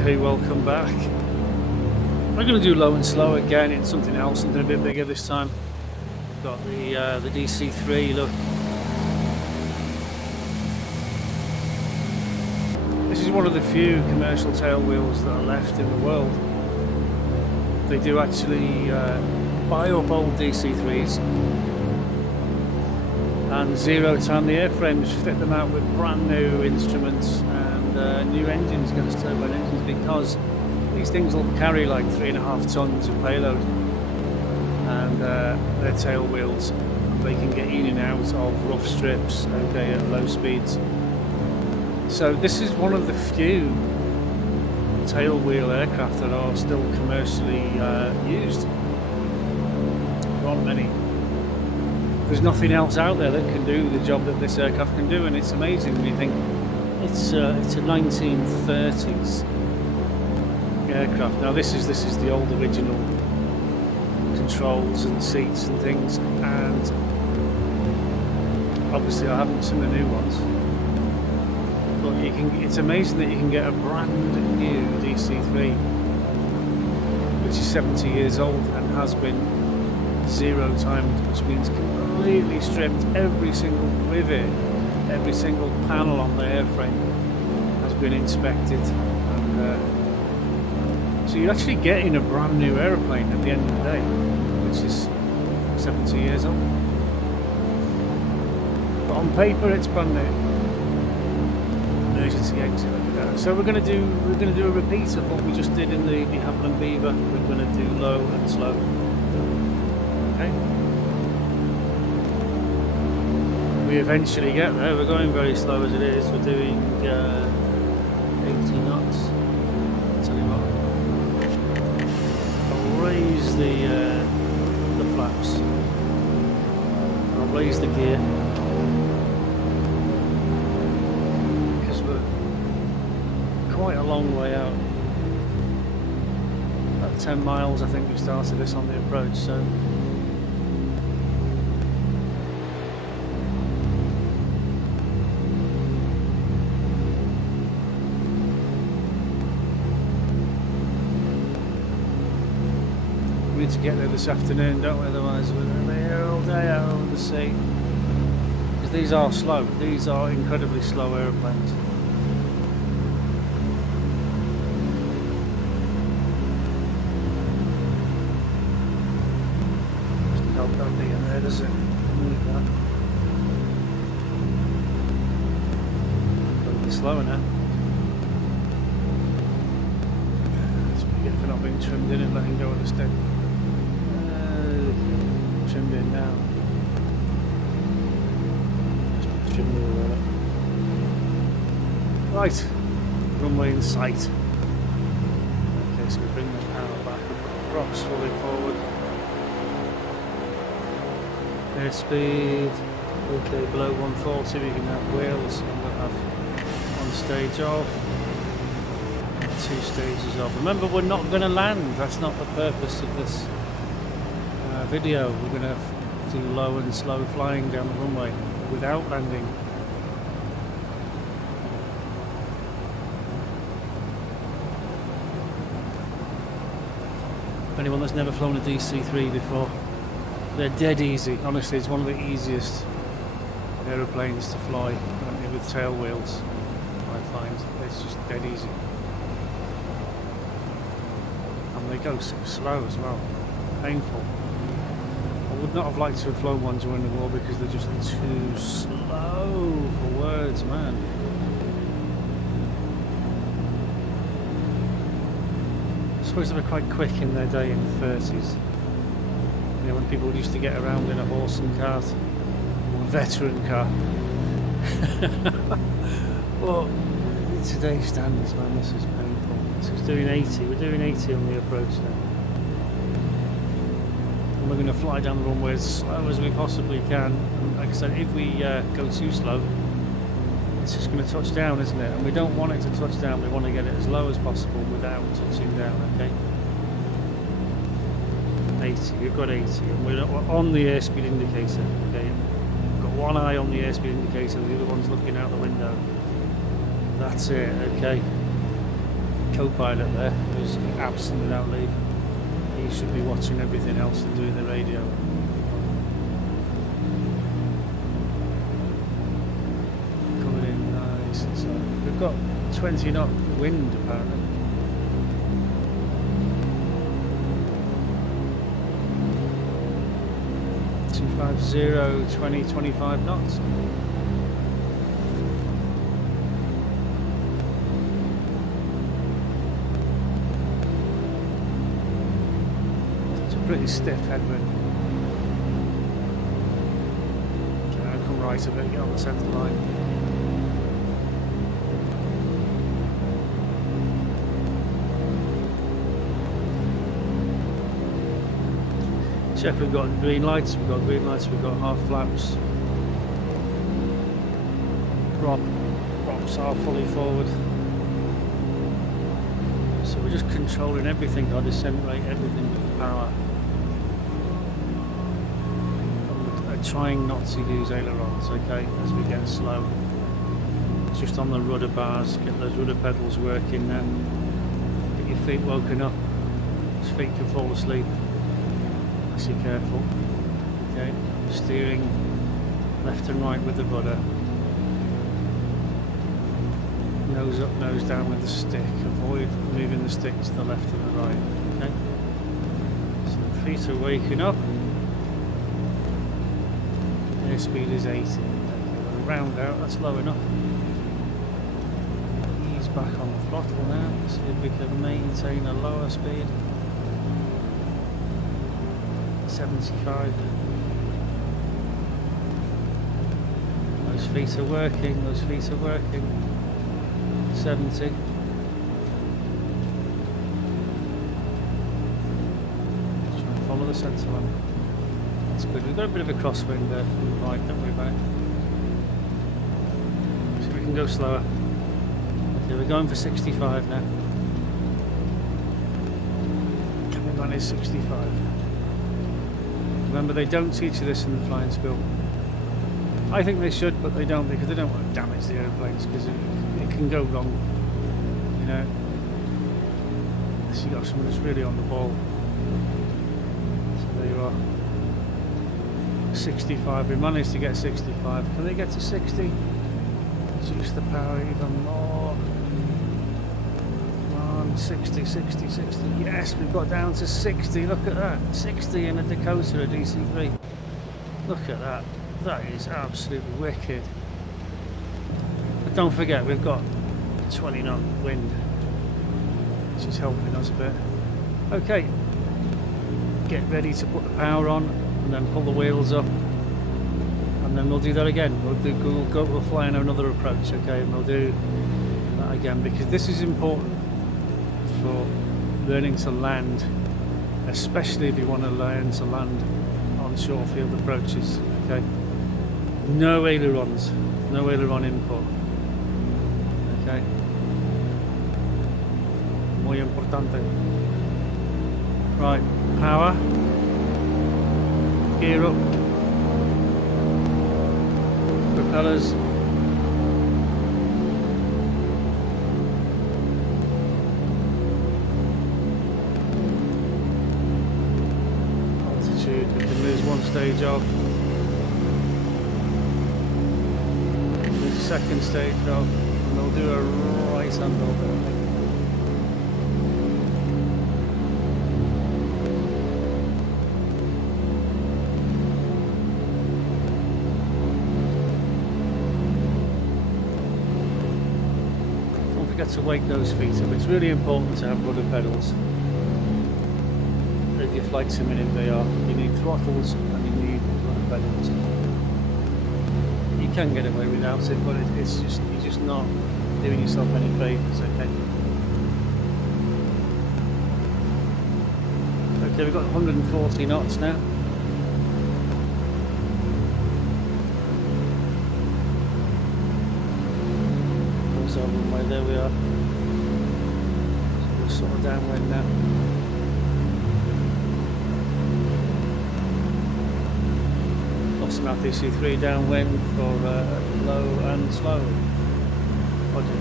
Okay, welcome back. We're going to do low and slow again in something else, something a bit bigger this time. Got the DC3, look. This is one of the few commercial tail wheels that are left in the world. They do actually buy up old DC3s and zero time the airframes, fit them out with brand new instruments and new engines, gas turbine engines, because these things will carry like 3.5 tons of payload, and they're tail wheels. They can get in and out of rough strips, okay, at low speeds. So this is one of the few tail wheel aircraft that are still commercially used. There aren't many. There's nothing else out there that can do the job that this aircraft can do, and it's amazing when you think it's a 1930s aircraft. Now this is the old original controls and seats and things, and obviously I haven't seen the new ones. But it's amazing that you can get a brand new DC3 which is 70 years old and has been zero timed, which means completely stripped. Every single rivet, every single panel on the airframe has been inspected, and so you're actually getting a brand new aeroplane at the end of the day, which is 70 years old. But on paper it's brand new. Emergency exit. So we're going to do a repeat of what we just did in the Havilland Beaver. We're going to do low and slow. Okay. We eventually get there. We're going very slow as it is. We're doing 80 knots. I'll tell you what. I'll raise the flaps. I'll raise the gear. Quite a long way out. About 10 miles I think we started this on the approach, so we need to get there this afternoon, don't we? Otherwise we're going to be here all day out over the sea. Because these are slow, these are incredibly slow aeroplanes. Don't be in there, does it? Move that. Got to be slower now. Let's be careful not being trimmed in and letting go of the stick. Trimmed in now. Just trimmed all that. Right, runway in sight. Okay, so we bring the power back, props fully forward. Airspeed, okay, below 140 we can have wheels, and we'll have one stage off, and 2 stages off. Remember, we're not going to land, that's not the purpose of this video. We're going to do low and slow flying down the runway without landing. For anyone that's never flown a DC3 before, they're dead easy. Honestly, it's one of the easiest aeroplanes to fly with tail wheels. I find it's just dead easy, and they go so slow as well. Painful. I would not have liked to have flown one during the war because they're just too slow for words, man. I suppose they were quite quick in their day in the 30s. You know, when people used to get around in a horse and cart, or a veteran car. But today's standards, man, this is painful. So it's doing 80. We're doing 80 on the approach now. And we're going to fly down the runway as slow as we possibly can. And like I said, if we go too slow, it's just going to touch down, isn't it? And we don't want it to touch down. We want to get it as low as possible without touching down, okay? 80, we've got 80, and we're on the airspeed indicator, okay? We've got one eye on the airspeed indicator, the other one's looking out the window. That's it, okay? co-pilot there, who's absent without leave. He should be watching everything else and doing the radio. Coming in nice and slow. We've got 20 knot wind apparently. 250, 20, 25 knots. Pretty stiff headwind. Okay, I'll come right a bit, get on the centre line. Check, we've got green lights, we've got half flaps. Props are fully forward. So we're just controlling everything, our descent rate, everything with the power. Trying not to use ailerons, okay, as we get slow. Just on the rudder bars, get those rudder pedals working now. Get your feet woken up. Your feet can fall asleep. Unless you're careful. Okay, steering left and right with the rudder. Nose up, nose down with the stick. Avoid moving the stick to the left and the right. Okay. So the feet are waking up. Speed is 80. Round out, that's low enough. Ease back on the throttle now, see if we can maintain a lower speed. 75. Those feet are working, 70. Try and follow the centre line. That's good. We've got a bit of a crosswind there from the right, don't we, back? See if we can go slower. Okay, we're going for 65 now. Coming on is 65. Remember, they don't teach you this in the flying school. I think they should, but they don't, because they don't want to damage the airplanes, because it can go wrong. You know, unless you got someone that's really on the ball. So there you are. 65, we managed to get 65. Can they get to 60? Reduce the power even more. Come on, 60, 60, 60. Yes, we've got down to 60. Look at that. 60 in a Dakota, a DC3. Look at that. That is absolutely wicked. But don't forget, we've got 20 knot wind, which is helping us a bit. Okay, get ready to put the power on. And then pull the wheels up, and then we'll do that again. We'll fly in another approach, okay, and we'll do that again, because this is important for learning to land, especially if you want to learn to land on short field approaches, okay. No ailerons, no aileron input, okay. Muy importante. Right, power. Gear up, propellers, altitude, we can lose one stage off, lose a second stage off, and they'll do a right hand over. To wake those feet up. It's really important to have rudder pedals. If you're flight sim in VR, you need throttles and you need rudder pedals. You can get away without it, but it's just, you're just not doing yourself any favours, okay? Okay, we've got 140 knots now. Runway, there we are. So we're sort of downwind now. Lost our DC3 downwind for low and slow. Roger.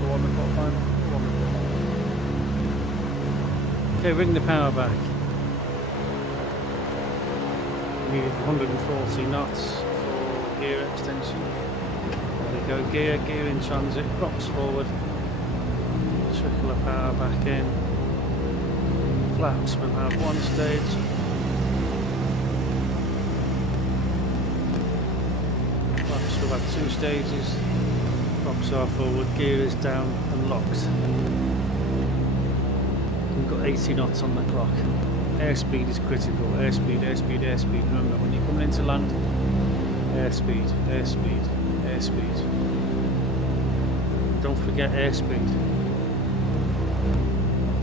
Go on the final. Okay, bring the power back. We need 140 knots for gear extension. There we go, gear in transit, rocks forward. Trickle the power back in. Flaps will have one stage. Flaps will have 2 stages. Props are forward, gear is down and locked. We've got 80 knots on the clock. Airspeed is critical. Airspeed. Remember, when you're coming into land, airspeed. Don't forget airspeed.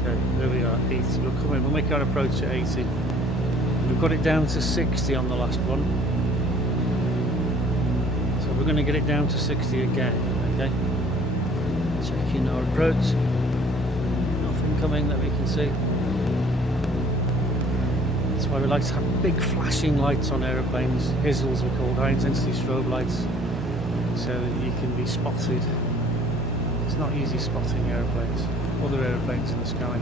Okay, there we are, 80. We'll come in, we'll make our approach at 80. We've got it down to 60 on the last one. So we're going to get it down to 60 again, okay? Checking our approach. Nothing coming that we can see. That's why we like to have big flashing lights on aeroplanes. Hizzles are called, high intensity strobe lights, so that you can be spotted. It's not easy spotting aeroplanes, other aeroplanes in the sky.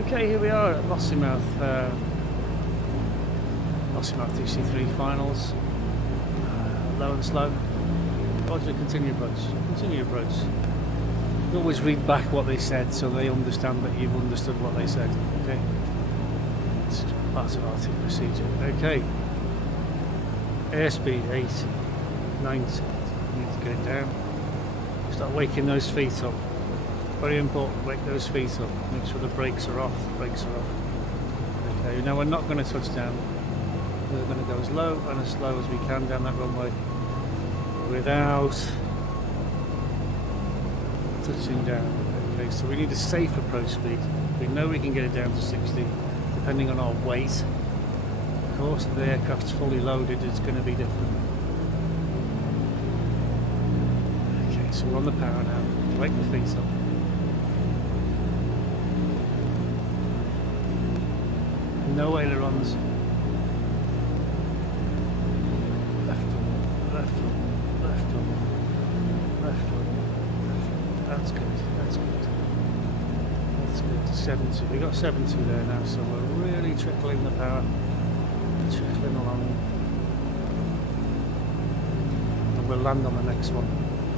Okay, here we are at Lossiemouth DC3 finals. Low and slow. Roger, continue approach. You always read back what they said so they understand that you've understood what they said. Okay, it's part of our team procedure. Okay, airspeed 80, 90. Need to get it down. Start waking those feet up. Very important, wake those feet up. Make sure the brakes are off. Okay, now we're not going to touch down. We're going to go as low and as slow as we can down that runway without touching down. Okay, so we need a safe approach speed. We know we can get it down to 60 depending on our weight. Of course, if the aircraft's fully loaded, it's going to be different. Okay, so we're on the power now. Wake the feet up. No ailerons. Left one. That's good. 70. We got 70 there now, so we're really trickling the power. Trickling along. And we'll land on the next one.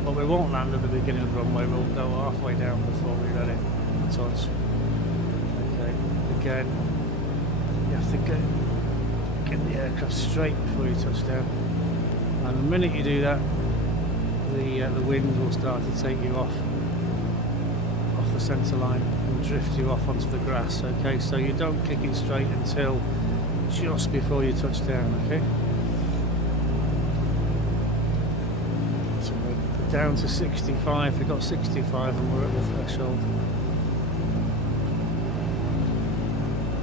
But we won't land at the beginning of the runway, we'll go halfway down before we let it touch. Okay, again, you have to get the aircraft straight before you touch down. And the minute you do that, the wind will start to take you off the centre line and drift you off onto the grass. Okay, so you don't kick it straight until just before you touch down. Okay, so we're down to 65. We got 65 and we're at the threshold.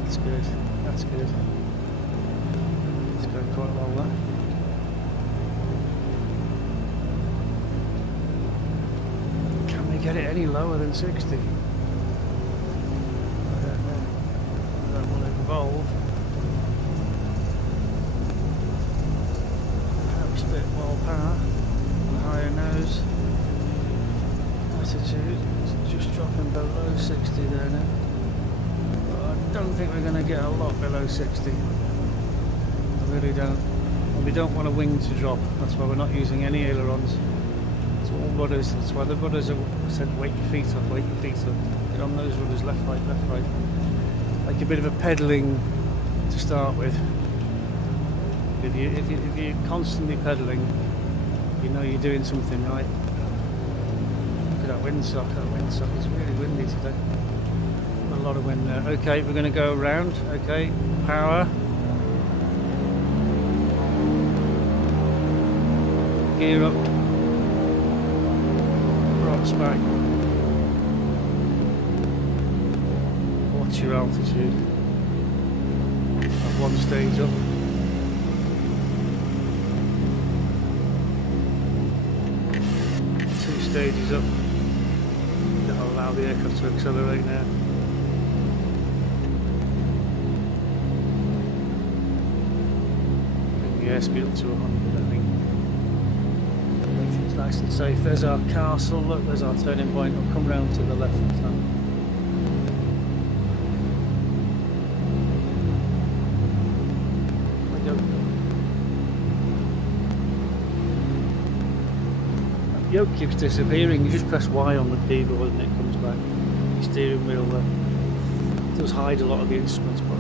That's good. It's going quite well there. Get it any lower than 60? I don't know. That will involve perhaps a bit more power and higher nose. Altitude just dropping below 60 there now. But I don't think we're going to get a lot below 60. I really don't. And we don't want a wing to drop. That's why we're not using any ailerons. It's all rudders. That's why the rudders are said wake your feet up. Get on those rudders, left, right. Like a bit of a pedalling to start with. If you're constantly pedalling, you know you're doing something right. Look at that windsock. It's really windy today. A lot of wind there. Okay, we're going to go around. Okay, power. Gear up. Props back. Watch your altitude. Have one stage up. Two stages up. That'll allow the aircraft to accelerate now. Bring the airspeed up to 100, I think. Make things nice and safe. There's our castle. Look, there's our turning point. I'll come round to the left this time. There we go. That yoke keeps disappearing. You just press Y on the keyboard and it comes back. Your steering wheel does hide a lot of the instruments, but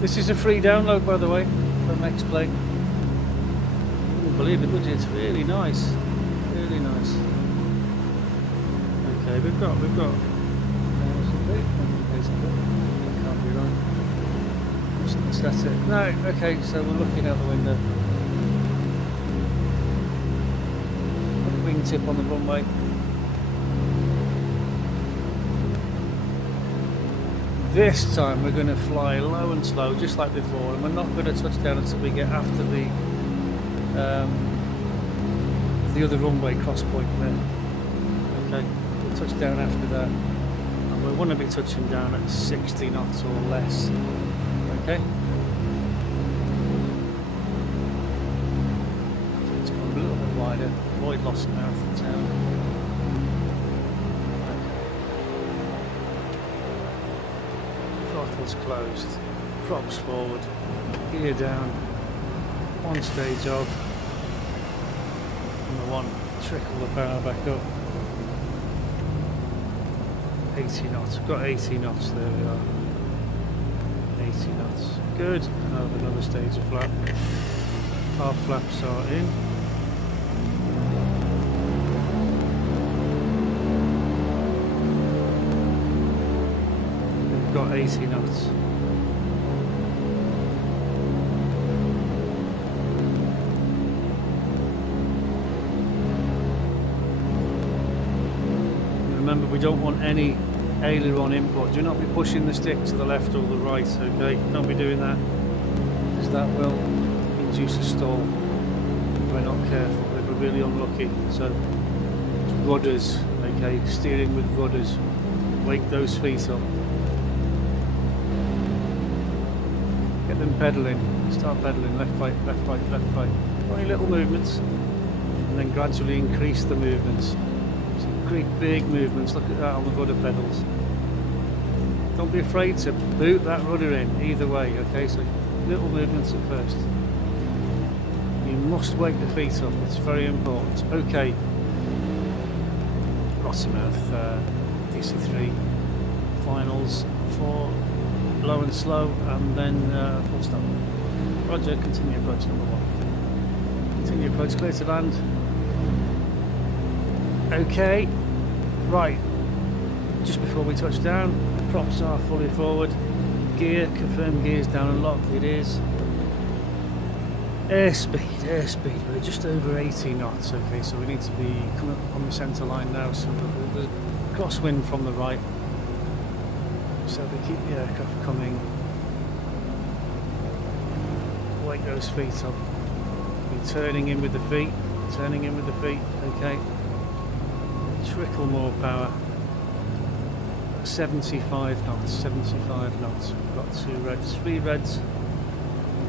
this is a free download, by the way, from X-Play. You wouldn't believe it, would you? It's really nice, really nice. Okay, we've got. That can't be right. That's it. No, okay. So we're looking out the window. Put a wingtip on the runway. This time we're going to fly low and slow, just like before, and we're not going to touch down until we get after the other runway cross point there. Okay, we'll touch down after that, and we want to be touching down at 60 knots or less. Okay. It's going a little bit wider. Avoid lost mouth of town. Throttle's closed, props forward, gear down, one stage off, and the one, trickle the power back up. 80 knots, we've got 80 knots, there we are. 80 knots, good. And over another stage of flap. Our flaps are in. Got 80 knots. Remember, we don't want any aileron input. Do not be pushing the stick to the left or the right, okay? Don't be doing that, because that will induce a stall if we're not careful, if we're really unlucky. So, rudders, okay? Steering with rudders. Wake those feet up. Get them pedalling, start pedaling, left, right, left, right, left, right. Only little movements, and then gradually increase the movements. Some great big movements, look at that on the rudder pedals. Don't be afraid to boot that rudder in, either way, okay? So little movements at first. You must wake the feet up, it's very important. Okay. Rottermouth, DC3 finals for low and slow, and then full stop. Roger, continue approach number 1. Continue approach, clear to land. Okay, right, just before we touch down, props are fully forward. Gear, confirm gears down and locked, it is. Airspeed, we're just over 80 knots, okay, so we need to be coming up on the centre line now, so the crosswind from the right. So we keep the aircraft coming. Wake those feet up. Be turning in with the feet, okay. Trickle more power. 75 knots, We've got 2 reds, 3 reds.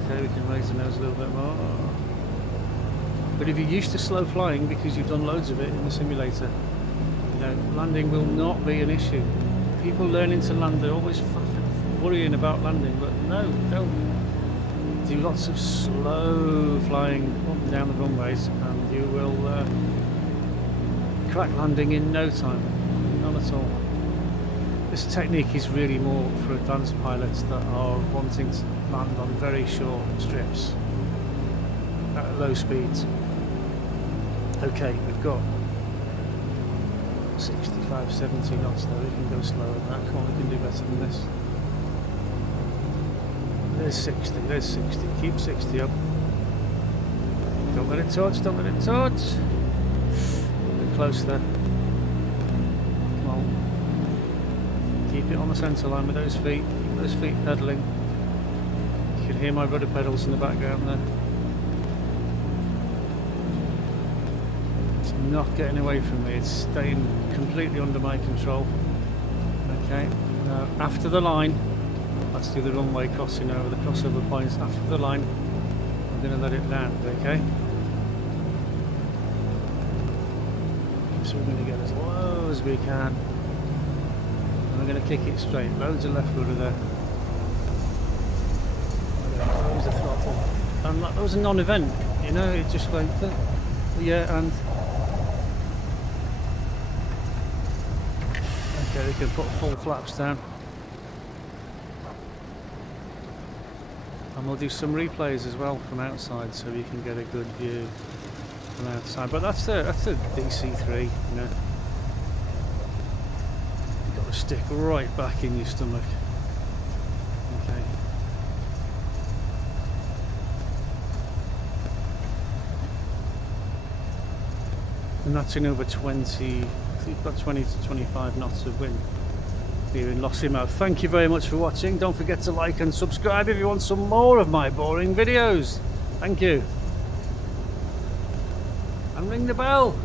Okay, we can raise the nose a little bit more. But if you're used to slow flying, because you've done loads of it in the simulator, you know, landing will not be an issue. People learning to land, they're always worrying about landing, but no, don't. Do lots of slow flying up and down the runways, and you will crack landing in no time. None at all. This technique is really more for advanced pilots that are wanting to land on very short strips at low speeds. Okay, we've got 65, 70 knots there. We can go slower than that. Come on, we can do better than this. There's 60, there's 60. Keep 60 up. Don't let it touch, don't let it touch. We're close there. Come on. Keep it on the centre line with those feet. Keep those feet pedalling. You can hear my rudder pedals in the background there. It's not getting away from me. It's staying completely under my control. Okay. Now after the line, Let's do the runway crossing over the crossover points after the line. I'm going to let it land, okay? So we're going to get as low as we can. And we're going to kick it straight. Loads of left rudder there. Close the throttle. And that was a non-event, you know, it just went, yeah, and... Okay, we can put full flaps down. And we'll do some replays as well from outside so you can get a good view from outside. But that's a DC3, you know. You've got to stick right back in your stomach. Okay. And that's in over 20, I think you've got 20 to 25 knots of wind here in Lossiemouth. Thank you very much for watching. Don't forget to like and subscribe if you want some more of my boring videos. Thank you. And ring the bell.